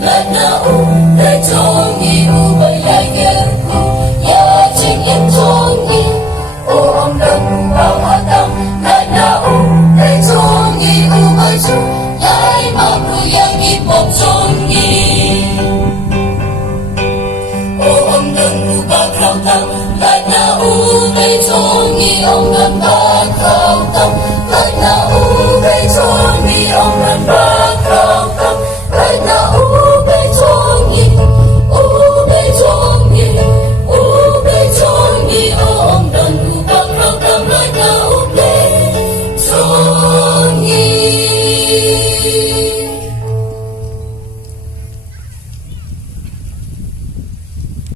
lại na u Blei Jong Ngi u Blei lại kyrkhu ya jingiaseng ô ông đừng bao hoa tâm lại na u Blei Jong Ngi u Blei Jong lại mà cứ yang nghiệp một Jong Ngi ô ông đừng u ba khao tâm lại na u Blei Jong Ngi ông đừng